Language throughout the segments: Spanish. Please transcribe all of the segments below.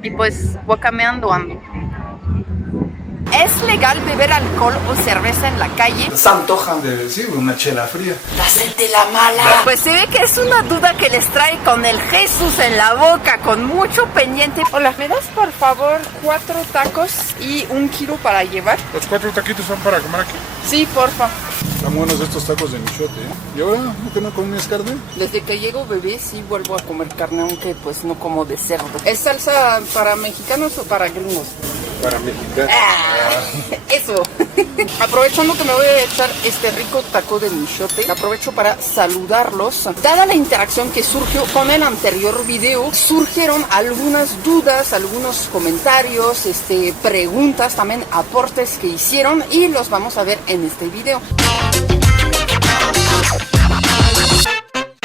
Y pues guacameando ando. ¿Es legal beber alcohol o cerveza en la calle? Se antojan de decir una chela fría. La sed de la mala. Pues se ve que es una duda que les trae con el Jesús en la boca, con mucho pendiente. Hola, ¿me das por favor 4 tacos y 1 kilo para llevar? ¿Los 4 taquitos son para comer aquí? Sí, porfa. Están buenos estos tacos de michote, ¿eh? ¿Y ahora no que no comes carne? Desde que llego bebé sí vuelvo a comer carne, aunque pues no como de cerdo. ¿Es salsa para mexicanos o para gringos? Para mexicanos. Eso. Aprovechando que me voy a echar este rico taco de michote, aprovecho para saludarlos. Dada la interacción que surgió con el anterior video, surgieron algunas dudas, algunos comentarios, preguntas, también aportes que hicieron y los vamos a ver en este video.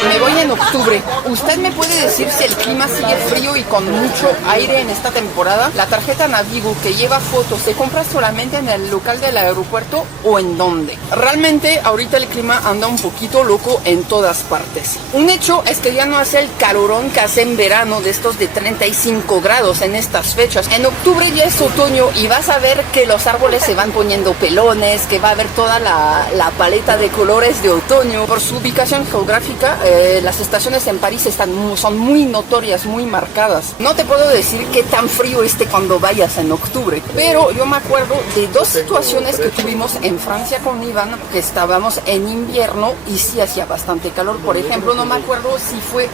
Me voy en octubre. ¿Usted me puede decir si el clima sigue frío y con mucho aire en esta temporada? La tarjeta Navigo que lleva fotos, ¿se compra solamente en el local del aeropuerto o en dónde? Realmente ahorita el clima anda un poquito loco en todas partes. Un hecho es que ya no hace el calorón que hace en verano de estos de 35 grados en estas fechas. En octubre ya es otoño y vas a ver que los árboles se van poniendo pelones, que va a haber toda la paleta de colores de otoño. Por su ubicación geográfica, las estaciones en París son muy notorias, muy marcadas. No te puedo decir qué tan frío esté cuando vayas en octubre, pero yo me acuerdo de 2 situaciones que tuvimos en Francia con Iván, que estábamos en invierno y sí hacía bastante calor. Por ejemplo, no me acuerdo si fue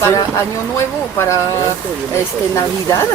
para Año Nuevo o para Navidad.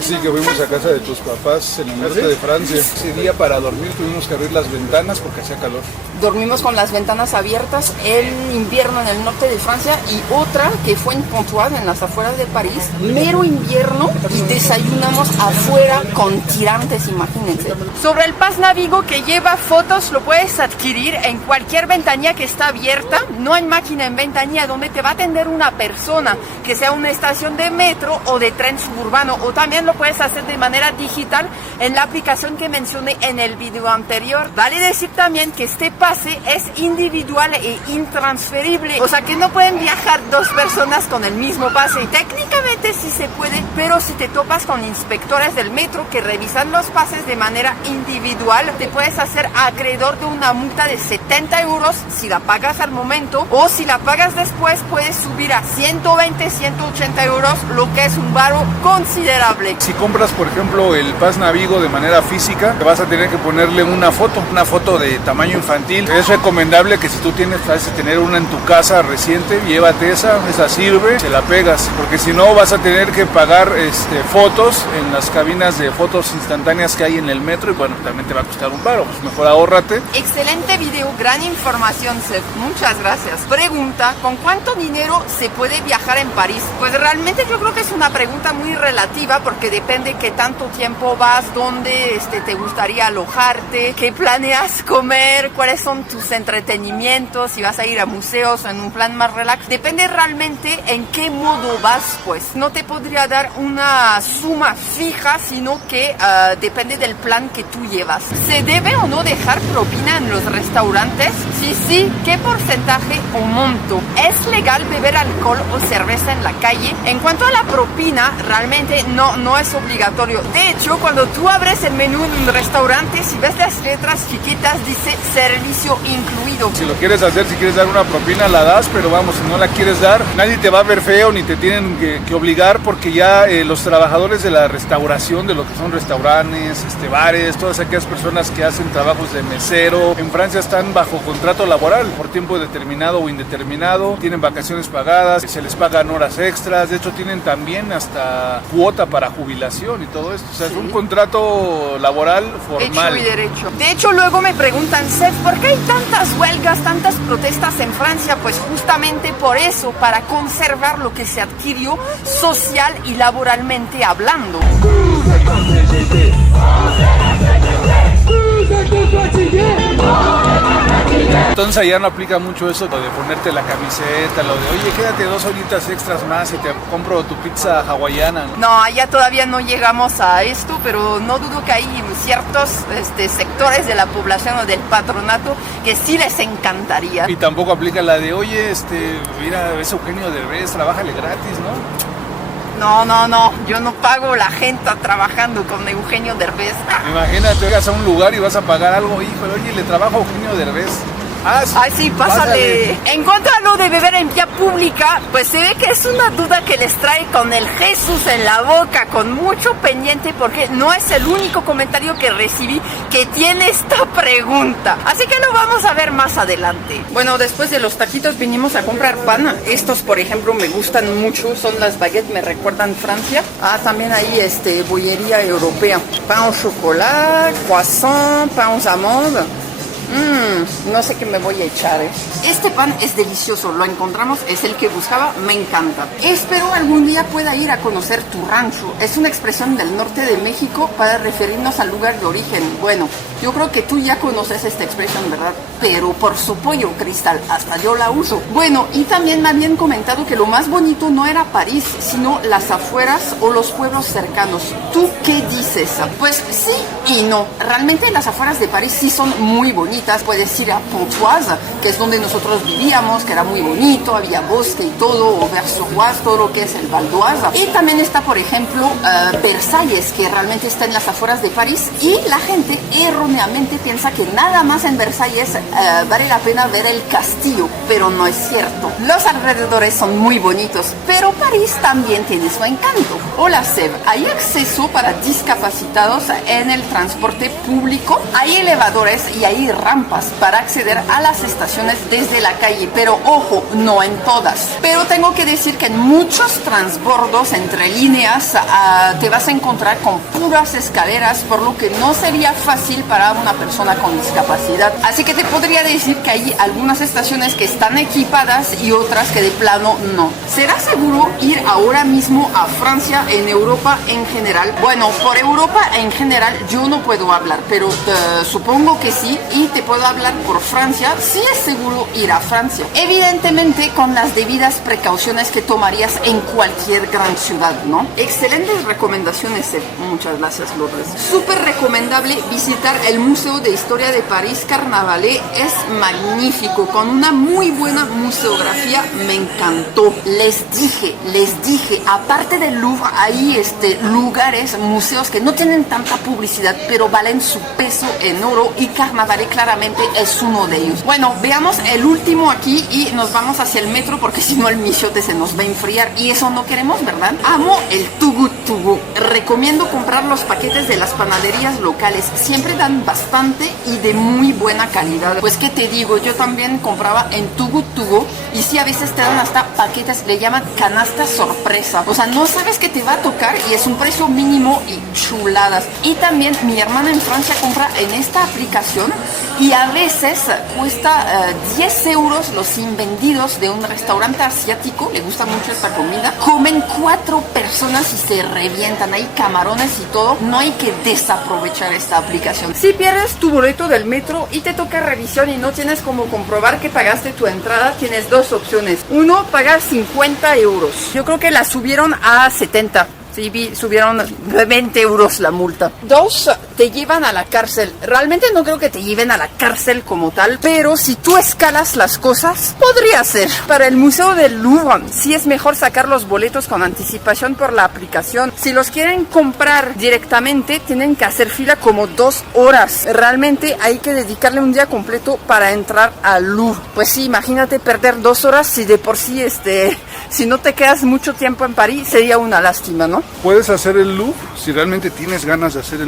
Sí, que fuimos a casa de tus papás en el norte de Francia. Ese día para dormir tuvimos que abrir las ventanas porque hacía calor. Dormimos con las ventanas abiertas en invierno en el norte de Francia, y otra que fue en Pontoise, en las afueras de París, mero invierno, y desayunamos afuera con tirantes, imagínense. Sobre el Pass Navigo que lleva fotos, lo puedes adquirir en cualquier ventanilla que está abierta. No hay máquina en ventanilla donde te va a atender una persona, que sea una estación de metro o de tren suburbano, o también lo puedes hacer de manera digital en la aplicación que mencioné en el video anterior. Vale decir también que este pase es individual e intransferible, o sea que no pueden viajar 2 personas con el mismo pase. Técnicamente sí se puede, pero si te topas con inspectores del metro que revisan los pases de manera individual, te puedes hacer acreedor de una multa de 70 euros si la pagas al momento, o si la pagas después puedes subir a 120, 180 euros, lo que es un varo considerable. Si compras, por ejemplo, el Pass Navigo de manera física, te vas a tener que ponerle una foto de tamaño infantil. Es recomendable que si tú vas a tener una en tu casa reciente, llévate esa sirve, se la pegas, porque si no vas a tener que pagar fotos en las cabinas de fotos instantáneas que hay en el metro, y bueno, también te va a costar un paro, pues mejor ahórrate. Excelente video, gran información, Seth. Muchas gracias. Pregunta, ¿con cuánto dinero se puede viajar en París? Pues realmente yo creo que es una pregunta muy relativa, porque depende qué tanto tiempo vas, dónde te gustaría alojarte, qué planeas comer, cuáles son tus entretenimientos, si vas a ir a museos en un plan más relax. Depende realmente en qué modo vas, pues. No te podría dar una suma fija, sino que depende del plan que tú llevas. ¿Se debe o no dejar propina en los restaurantes? Si sí, ¿qué porcentaje o monto? ¿Es legal beber alcohol o cerveza en la calle? En cuanto a la propina, realmente no es obligatorio. De hecho, cuando tú abres el menú en un restaurante, si ves las letras chiquitas, dice servicio incluido. Si lo quieres hacer, si quieres dar una propina, la das, pero vamos, si no la quieres dar, nadie te va a ver feo ni te tienen que obligar, porque ya los trabajadores de la restauración, de lo que son restaurantes, bares, todas aquellas personas que hacen trabajos de mesero, en Francia están bajo contrato laboral por tiempo determinado o indeterminado, tienen vacaciones pagadas, se les pagan horas extras, de hecho tienen también hasta cuota para jubilación y todo esto, o sea, sí, es un contrato laboral formal. Hecho y derecho. De hecho, luego me preguntan, Seth, ¿por qué hay tantas huelgas, tantas protestas en Francia? Pues justamente por eso, para conservar lo que se adquirió social y laboralmente hablando. Entonces allá no aplica mucho eso, lo de ponerte la camiseta, lo de oye, quédate 2 horitas extras más y te compro tu pizza hawaiana, ¿no? No, allá todavía no llegamos a esto, pero no dudo que hay ciertos sectores de la población o del patronato que sí les encantaría. Y tampoco aplica la de oye, mira, es Eugenio Derbez, trabájale gratis, ¿no? No, yo no pago la gente trabajando con Eugenio Derbez. Imagínate, llegas a un lugar y vas a pagar algo, híjole, oye, le trabajo a Eugenio Derbez. Ay, sí, pásale. En cuanto a lo de beber en vía pública, pues se ve que es una duda que les trae con el Jesús en la boca, con mucho pendiente, porque no es el único comentario que recibí que tiene esta pregunta. Así que lo vamos a ver más adelante. Bueno, después de los taquitos vinimos a comprar pan. Estos, por ejemplo, me gustan mucho, son las baguettes, me recuerdan Francia. También ahí bollería europea. Pan au chocolat, croissant, pan aux amandes. No sé qué me voy a echar. Este pan es delicioso, lo encontramos, es el que buscaba, me encanta. Espero algún día pueda ir a conocer tu rancho. Es una expresión del norte de México para referirnos al lugar de origen. Bueno, yo creo que tú ya conoces esta expresión, ¿verdad? Pero por su pollo, Cristal, hasta yo la uso. Bueno, y también me habían comentado que lo más bonito no era París, sino las afueras o los pueblos cercanos. ¿Tú qué dices? Pues sí y no. Realmente las afueras de París sí son muy bonitas. Puedes ir a Pontoise, que es donde nosotros vivíamos, que era muy bonito, había bosque y todo, o Vers-sur-Oise, todo lo que es el Val d'Oise. Y también está, por ejemplo, Versalles, que realmente está en las afueras de París, y la gente erróneamente piensa que nada más en Versalles vale la pena ver el castillo, pero no es cierto. Los alrededores son muy bonitos, pero París también tiene su encanto. Hola, Seb, ¿hay acceso para discapacitados en el transporte público? Hay elevadores y hay rampas para acceder a las estaciones desde la calle, pero ojo, no en todas. Pero tengo que decir que en muchos transbordos entre líneas te vas a encontrar con puras escaleras, por lo que no sería fácil para una persona con discapacidad. Así que te podría decir que hay algunas estaciones que están equipadas y otras que de plano no. ¿Será seguro ir ahora mismo a Francia en Europa en general? Bueno, por Europa en general yo no puedo hablar, pero supongo que sí. Y te puedo hablar por Francia, sí es seguro ir a Francia. Evidentemente con las debidas precauciones que tomarías en cualquier gran ciudad, ¿no? Excelentes recomendaciones, muchas gracias, Lourdes. Súper recomendable visitar el Museo de Historia de París Carnavalet, es magnífico, con una muy buena museografía, me encantó. Les dije, aparte del Louvre, hay lugares, museos que no tienen tanta publicidad, pero valen su peso en oro, y Carnavalet claramente es uno de ellos. Bueno, veamos el último aquí y nos vamos hacia el metro, porque si no el michote se nos va a enfriar y eso no queremos, ¿verdad? Amo el Too Good. Recomiendo comprar los paquetes de las panaderías locales, siempre dan bastante y de muy buena calidad. Pues qué te digo, yo también compraba en Too Good y sí, a veces te dan hasta paquetes, le llaman canasta sorpresa, o sea, no sabes que te va a tocar y es un precio mínimo y chuladas. Y también mi hermana en Francia compra en esta aplicación y a veces cuesta 10 euros los invendidos de un restaurante asiático, le gusta mucho esta comida. Comen 4 personas y se revientan, hay camarones y todo, no hay que desaprovechar esta aplicación. Si pierdes tu boleto del metro y te toca revisión y no tienes como comprobar que pagaste tu entrada, tienes dos opciones. Uno, pagar 50 euros. Yo creo que la subieron a 70. Sí, subieron 20 euros la multa. 2, te llevan a la cárcel. Realmente no creo que te lleven a la cárcel como tal, pero si tú escalas las cosas, podría ser. Para el Museo del Louvre, sí es mejor sacar los boletos con anticipación por la aplicación. Si los quieren comprar directamente, tienen que hacer fila como 2 horas. Realmente hay que dedicarle un día completo para entrar al Louvre. Pues sí, imagínate perder 2 horas si de por sí, si no te quedas mucho tiempo en París, sería una lástima, ¿no? Puedes hacer el Louvre si realmente tienes ganas de hacer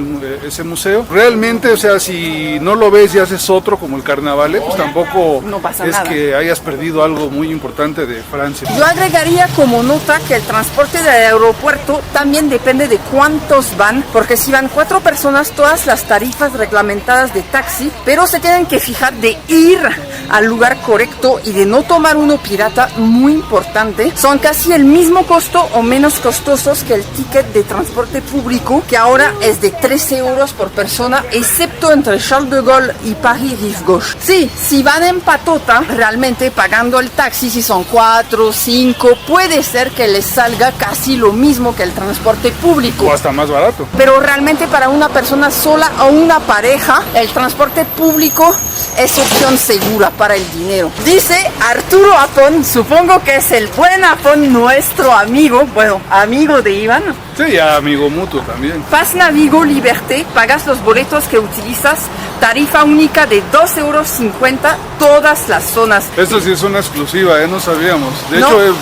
ese museo. Realmente, o sea, si no lo ves y haces otro como el Carnavalet, pues tampoco no pasa es nada. Que hayas perdido algo muy importante de Francia. Yo agregaría como nota que el transporte del aeropuerto también depende de cuántos van, porque si van 4 personas, todas las tarifas reglamentadas de taxi, pero se tienen que fijar de ir al lugar correcto y de no tomar uno pirata, muy importante. Son casi el mismo costo o menos costosos que el ticket de transporte público, que ahora es de 13 euros por persona, excepto entre Charles de Gaulle y Paris-Rive Gauche. Sí, si van en patota, realmente pagando el taxi, si son 4 o 5, puede ser que les salga casi lo mismo que el transporte público. O hasta más barato. Pero realmente para una persona sola o una pareja, el transporte público es opción segura para el dinero. Dice Arturo Apón, supongo que es el buen también con nuestro amigo, bueno, amigo de Iván. Sí, amigo mutuo también. Paz Navigo Liberté, pagas los boletos que utilizas, tarifa única de 2,50 € todas las zonas. Esto sí es una exclusiva, no sabíamos. De No. hecho,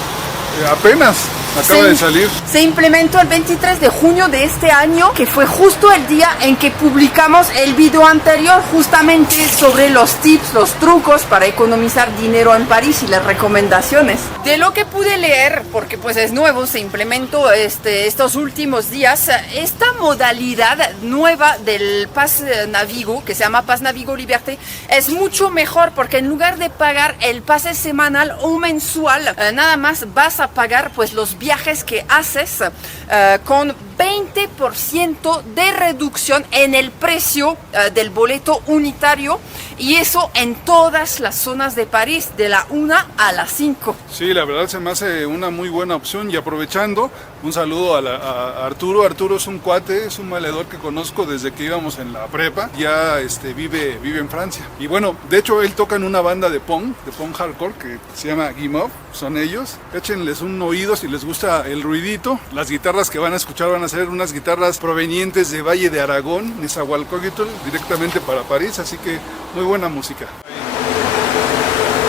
apenas acaba de salir. Se implementó el 23 de junio de este año, que fue justo el día en que publicamos el video anterior, justamente sobre los tips, los trucos para economizar dinero en París y las recomendaciones. De lo que pude leer, porque pues es nuevo, se implementó estos últimos días, esta modalidad nueva del Pass Navigo, que se llama Pass Navigo Liberté, es mucho mejor porque en lugar de pagar el pase semanal o mensual, nada más vas a pagar pues los viajes que haces con 20% de reducción en el precio del boleto unitario, y eso en todas las zonas de París, de la 1 a la 5. Sí, la verdad se me hace una muy buena opción. Y aprovechando, un saludo a Arturo. Arturo es un cuate, es un valedor que conozco desde que íbamos en la prepa. Ya vive en Francia. Y bueno, de hecho él toca en una banda de punk hardcore que se llama Guimauve, son ellos. Échenles un oído si les gusta el ruidito. Las guitarras que van a escuchar van a ser unas guitarras provenientes de Valle de Aragón, Nezahualcóyotl, directamente para París, así que muy buena música.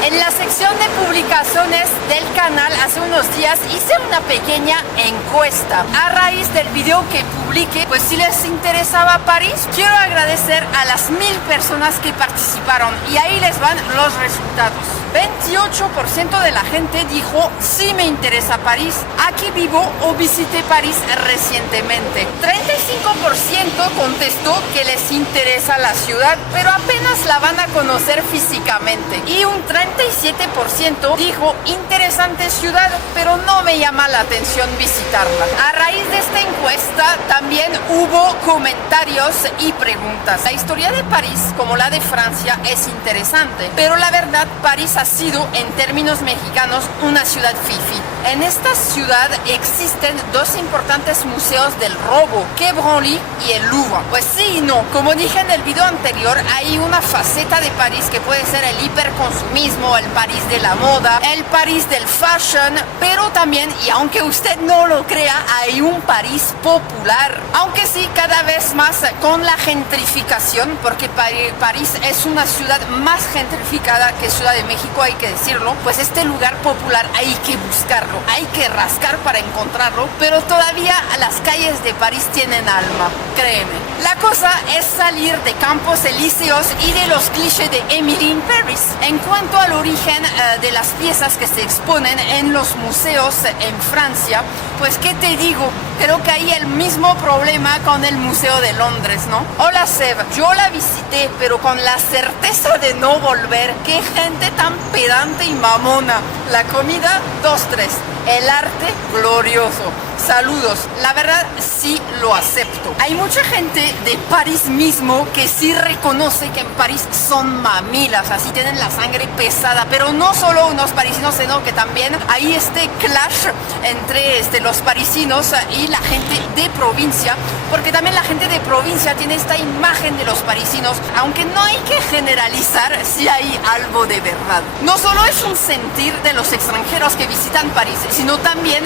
En la sección de publicaciones del canal hace unos días hice una pequeña encuesta. A raíz del video que publiqué, pues si les interesaba París, quiero agradecer a las 1000 personas que participaron, y ahí les van los resultados. 28% de la gente dijo sí me interesa París, aquí vivo o visité París recientemente. 35% contestó que les interesa la ciudad, pero apenas la van a conocer físicamente. Y un 37% dijo interesante ciudad, pero no me llama la atención visitarla. A raíz de esta encuesta también hubo comentarios y preguntas. La historia de París, como la de Francia, es interesante, pero la verdad París ha sido, en términos mexicanos, una ciudad fifi. En esta ciudad existen dos importantes museos del robo, Quai Branly y el Louvre. Pues sí y no. Como dije en el video anterior, hay una faceta de París que puede ser el hiperconsumismo, el París de la moda, el París del fashion, pero también, y aunque usted no lo crea, hay un París popular. Aunque sí, cada vez más con la gentrificación, porque París es una ciudad más gentrificada que Ciudad de México, hay que decirlo, pues este lugar popular hay que buscarlo, hay que rascar para encontrarlo, pero todavía las calles de París tienen alma, créeme. La cosa es salir de Campos Elíseos y de los clichés de Emily in Paris. En cuanto al origen de las piezas que se exponen en los museos en Francia, pues qué te digo, creo que hay el mismo problema con el Museo de Londres, ¿no? Hola Seb, yo la visité, pero con la certeza de no volver. Qué gente tan pedante y mamona. La comida, 2-3. El arte, glorioso. Saludos. La verdad, sí lo acepto. Hay mucha gente de París mismo que sí reconoce que en París son mamilas, así tienen la sangre pesada, pero no solo unos parisinos, sino que también hay este clash entre los parisinos y la gente de provincia, porque también la gente de provincia tiene esta imagen de los parisinos, aunque no hay que generalizar, si hay algo de verdad. No solo es un sentir de los extranjeros que visitan París, sino también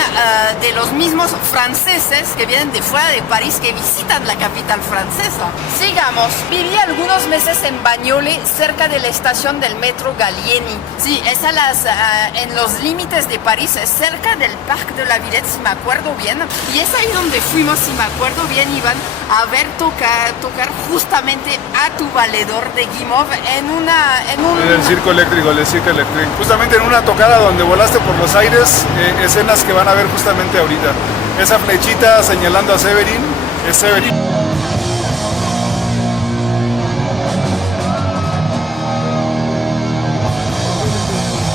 de los mismos franceses que vienen de fuera de París, que visitan la capital francesa. Sigamos. Viví algunos meses en Bagnoles, cerca de la estación del metro Gallieni. Sí, es en los límites de París, cerca del Parc de la Villette, si me acuerdo bien. Y es ahí donde fuimos, si me acuerdo bien, Iván, a ver tocar justamente a tu valedor de Guimauve en el Circo Eléctrico, el Circo Eléctrico. Justamente en una tocada donde volaste por los aires, escenas que van a ver justamente ahorita. Esa flechita señalando a Severin, es Severin.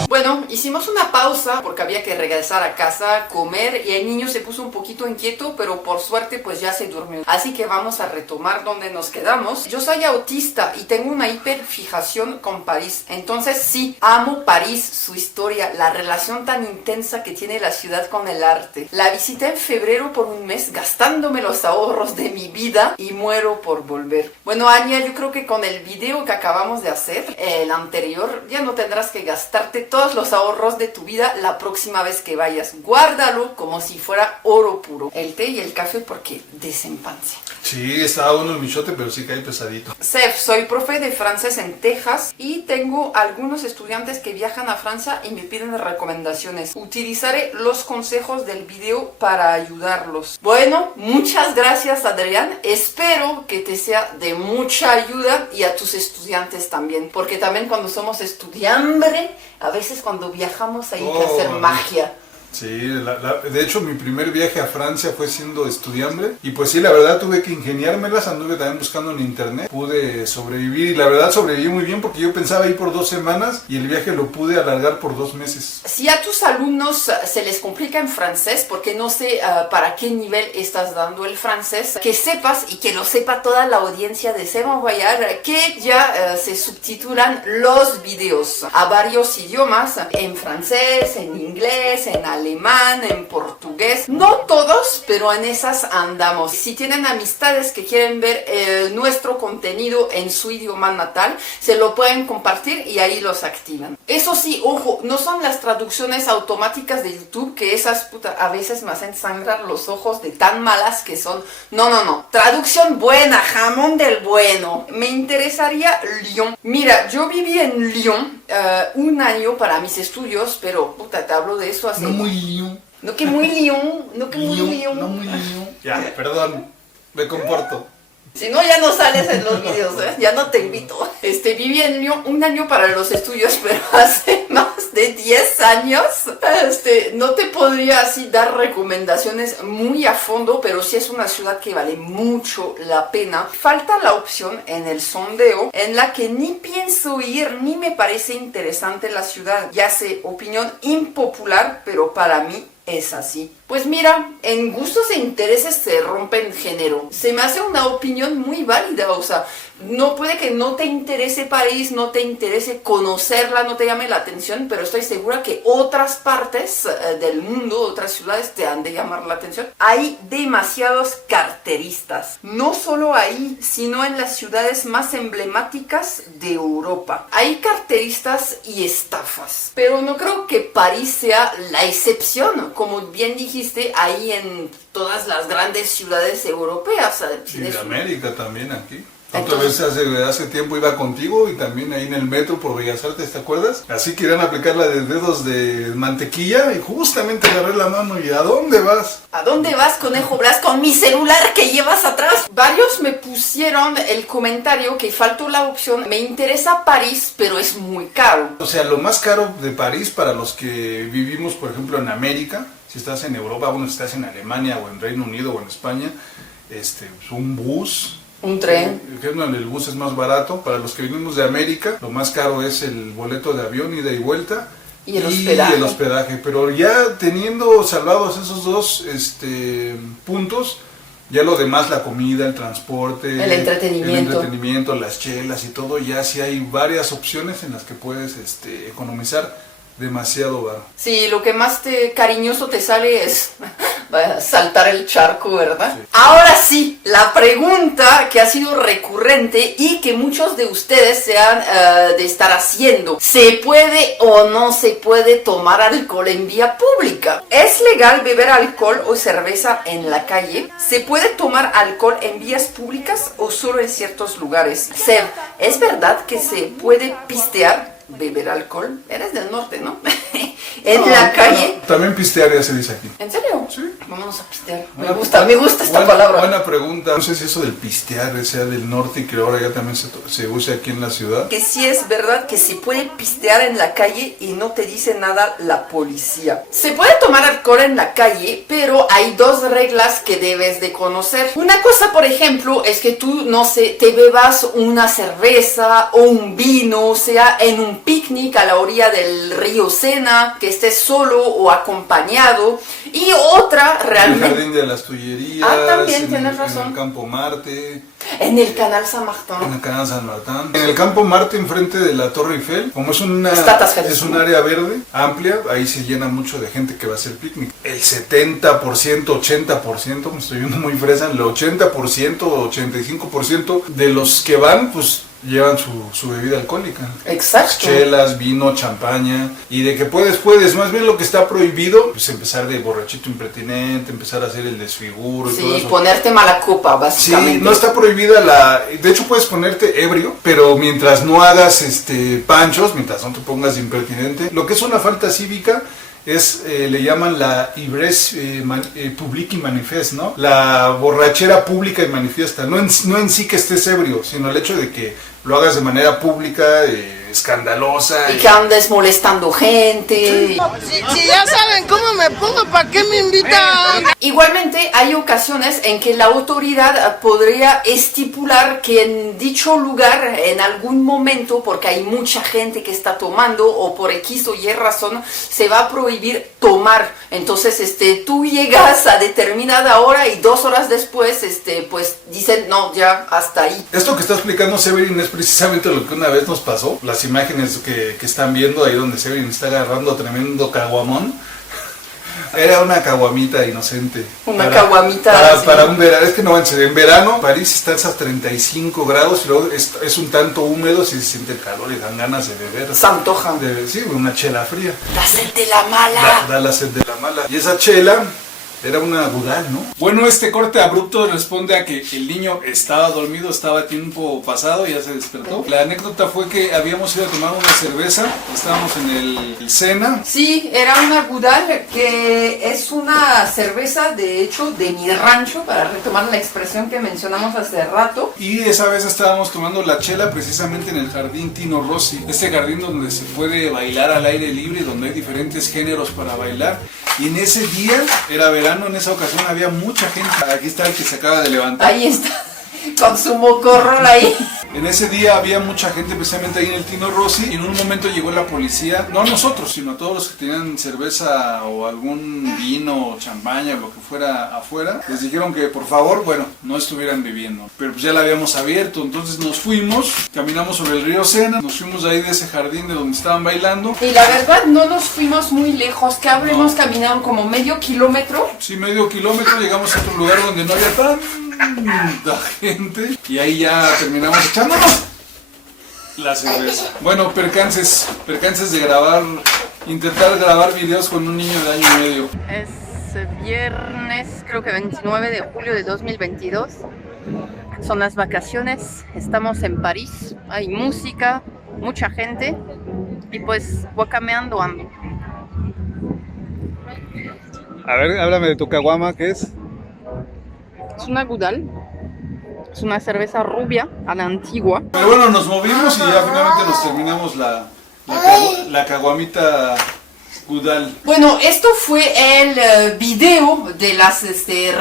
Bueno, hicimos una pausa porque había que regresar a casa, comer, y el niño se puso un poquito inquieto, pero por suerte pues ya se durmió. Así que vamos a retomar donde nos quedamos. Yo soy autista y tengo una hiperfijación con París. Entonces sí, amo París, su historia, la relación tan intensa que tiene la ciudad con el arte. La visité en febrero por un mes, gastándome los ahorros de mi vida, y muero por volver. Bueno, Anya, yo creo que con el video que acabamos de hacer, el anterior, ya no tendrás que gastarte todos los ahorros ahorros de tu vida la próxima vez que vayas. Guárdalo como si fuera oro puro. El té y el café porque desempancia. Sí, estaba bueno el michote, pero sí cae pesadito. Sef, soy profe de francés en Texas y tengo algunos estudiantes que viajan a Francia y me piden recomendaciones. Utilizaré los consejos del video para ayudarlos. Bueno, muchas gracias, Adrián. Espero que te sea de mucha ayuda y a tus estudiantes también. Porque también cuando somos estudiambre, a veces cuando viajamos hay que hacer magia. Sí, de hecho mi primer viaje a Francia fue siendo estudiambre y pues sí, la verdad tuve que ingeniármelas, anduve también buscando en internet, pude sobrevivir y la verdad sobreviví muy bien porque yo pensaba ir por 2 semanas y el viaje lo pude alargar por 2 meses. Si a tus alumnos se les complica en francés, porque no sé para qué nivel estás dando el francés, que sepas y que lo sepa toda la audiencia de C'est Bon Voyage, que ya se subtitulan los videos a varios idiomas, en francés, en inglés, en alemán, en portugués. No todos, pero en esas andamos. Si tienen amistades que quieren ver nuestro contenido en su idioma natal, se lo pueden compartir y ahí los activan. Eso sí, ojo, no son las traducciones automáticas de YouTube, que esas a veces me hacen sangrar los ojos de tan malas que son. No. Traducción buena, jamón del bueno. Me interesaría Lyon. Mira, yo viví en Lyon 1 año para mis estudios, pero te hablo de eso hace... No muy Lyon. No que muy Lyon, no que muy Lyon. No muy Lyon. Ya, perdón, me comporto. Si no, ya no sales en los videos, ¿eh? Ya no te invito. Viví en Lyon 1 año para los estudios, pero hace más de 10 años. No te podría así dar recomendaciones muy a fondo, pero sí es una ciudad que vale mucho la pena. Falta la opción en el sondeo, en la que ni pienso ir, ni me parece interesante la ciudad. Ya sé, opinión impopular, pero para mí es así. Pues mira, en gustos e intereses se rompen género. Se me hace una opinión muy válida, o sea, no puede que no te interese París, no te interese conocerla, no te llame la atención, pero estoy segura que otras partes del mundo, otras ciudades te han de llamar la atención. Hay demasiados carteristas, no solo ahí, sino en las ciudades más emblemáticas de Europa. Hay carteristas y estafas, pero no creo que París sea la excepción, como bien dijiste, ahí en todas las grandes ciudades europeas. Y de América también aquí. Otra vez hace tiempo iba contigo y también ahí en el metro por Bellas Artes, ¿te acuerdas? Así querían aplicar la de dedos de mantequilla y justamente agarré la mano y ¿a dónde vas? ¿A dónde vas, Conejo Blas, con mi celular que llevas atrás? Varios me pusieron el comentario que faltó la opción, me interesa París, pero es muy caro. O sea, lo más caro de París para los que vivimos, por ejemplo, en América, si estás en Europa, bueno, si estás en Alemania o en Reino Unido o en España, un bus... Un tren. El bus es más barato. Para los que venimos de América, lo más caro es el boleto de avión, ida y vuelta. Y el hospedaje. Pero ya teniendo salvados esos dos puntos, ya lo demás, la comida, el transporte, el entretenimiento, las chelas y todo, ya sí hay varias opciones en las que puedes economizar demasiado barato. Sí, lo que más cariñoso te sale es saltar el charco, ¿verdad? Sí. Ahora sí, la pregunta que ha sido recurrente y que muchos de ustedes se han de estar haciendo: ¿se puede o no se puede tomar alcohol en vía pública? ¿Es legal beber alcohol o cerveza en la calle? ¿Se puede tomar alcohol en vías públicas o solo en ciertos lugares? Seb, ¿es verdad que se puede pistear, beber alcohol? Eres del norte, ¿no? En la calle. También pistear ya se dice aquí. ¿En serio? Sí. Vámonos a pistear. Me gusta esta palabra. Buena pregunta. No sé si eso del pistear sea del norte y que ahora ya también se usa aquí en la ciudad. Que sí es verdad que se puede pistear en la calle y no te dice nada la policía. Se puede tomar alcohol en la calle, pero hay 2 reglas que debes de conocer. Una cosa, por ejemplo, es que tú, no sé, te bebas una cerveza o un vino, o sea, en un picnic a la orilla del río Sena, que estés solo o acompañado. Y otra realmente... En el Jardín de las Tullerías. También tienes razón. En el Campo Marte. En el Canal San Martín. En el Canal San Martín. En el Campo Marte, enfrente de la Torre Eiffel, como es un área verde, amplia, ahí se llena mucho de gente que va a hacer picnic. El 70%, 80%, me estoy viendo muy fresa, el 80%, 85% de los que van, pues llevan su bebida alcohólica. Exacto. Chelas, vino, champaña. Y de que puedes. Más bien lo que está prohibido, pues empezar de borrachito impertinente, empezar a hacer el desfiguro y todo Sí, eso. ponerte mala copa, básicamente. Sí, no está prohibida de hecho puedes ponerte ebrio, pero mientras no hagas panchos, mientras no te pongas de impertinente. Lo que es una falta cívica le llaman la ivresse publique y manifeste, ¿no? La borrachera pública y manifiesta. No en sí que estés ebrio, sino el hecho de que lo hagas de manera pública, escandalosa. Y que andes molestando gente. Si ya saben cómo me pongo, ¿para qué me invitan? Igualmente hay ocasiones en que la autoridad podría estipular que en dicho lugar, en algún momento, porque hay mucha gente que está tomando o por X o Y razón, se va a prohibir tomar. Entonces tú llegas a determinada hora y 2 horas después pues dicen no, ya hasta ahí. Esto que está explicando Severin es precisamente lo que una vez nos pasó. Las imágenes que están viendo ahí donde Severin está agarrando tremendo caguamón. Era una caguamita inocente. Caguamita. Para un verano. Es que no manches, en verano París está a 35 grados y luego es un tanto húmedo, si se siente el calor y dan ganas de beber. Se antoja. Sí, una chela fría. La sed de la mala. Da la sed de la mala. Y esa chela era una Gudal, ¿no? Bueno, este corte abrupto responde a que el niño estaba dormido, estaba a tiempo pasado, ya se despertó. La anécdota fue que habíamos ido a tomar una cerveza, estábamos en el Sena. Sí, era una Gudal, que es una cerveza, de hecho, de mi rancho, para retomar la expresión que mencionamos hace rato. Y esa vez estábamos tomando la chela precisamente en el jardín Tino Rossi, este jardín donde se puede bailar al aire libre, donde hay diferentes géneros para bailar. Y en ese día, era verano, en esa ocasión había mucha gente. Aquí está el que se acaba de levantar. Ahí está, con su mocorrol ahí. En ese día había mucha gente precisamente ahí en el Tino Rossi y en un momento llegó la policía, no a nosotros, sino a todos los que tenían cerveza o algún vino o champaña o lo que fuera afuera. Les dijeron que por favor, bueno, no estuvieran bebiendo. Pero pues ya la habíamos abierto, entonces nos fuimos, caminamos sobre el río Sena, nos fuimos de ahí de ese jardín de donde estaban bailando. Y la verdad no nos fuimos muy lejos, que habremos caminado como medio kilómetro. Sí, medio kilómetro, llegamos a otro lugar donde no había tanta gente y ahí ya terminamos echándonos la cerveza. Bueno, percances de intentar grabar videos con un niño de año y medio. Es viernes, creo que 29 de julio de 2022. Son las vacaciones, estamos en París, hay música, mucha gente y pues guacameando ando. A ver, háblame de tu caguama, ¿qué es? Es una Gudal, es una cerveza rubia a la antigua. Pero bueno, nos movimos y ya finalmente nos terminamos la caguamita Gudal. Bueno, esto fue el video de las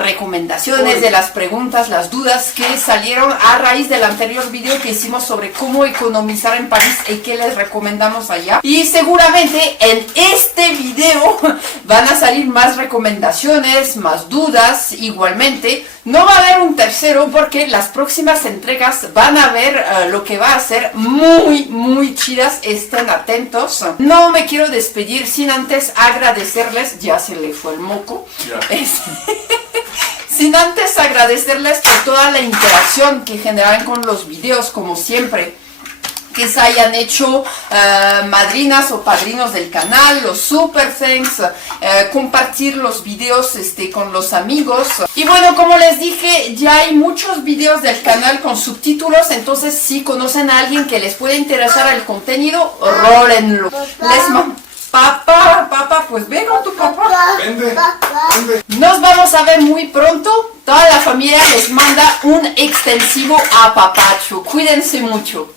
recomendaciones, de las preguntas, las dudas que salieron a raíz del anterior video que hicimos sobre cómo economizar en París y qué les recomendamos allá. Y seguramente en este video van a salir más recomendaciones, más dudas. Igualmente, no va a haber un tercero porque las próximas entregas van a ver lo que va a ser muy chidas. Estén atentos. No me quiero despedir sin antes agradecerles, ya se le fue el moco, sin antes agradecerles por toda la interacción que generan con los videos, como siempre, que se hayan hecho madrinas o padrinos del canal, los super thanks, compartir los videos con los amigos. Y bueno, como les dije, ya hay muchos videos del canal con subtítulos, entonces si conocen a alguien que les puede interesar el contenido, rólenlo. Les mando. Papá, pues ven con tu papá. Vende. Nos vamos a ver muy pronto. Toda la familia les manda un extensivo apapacho. Cuídense mucho.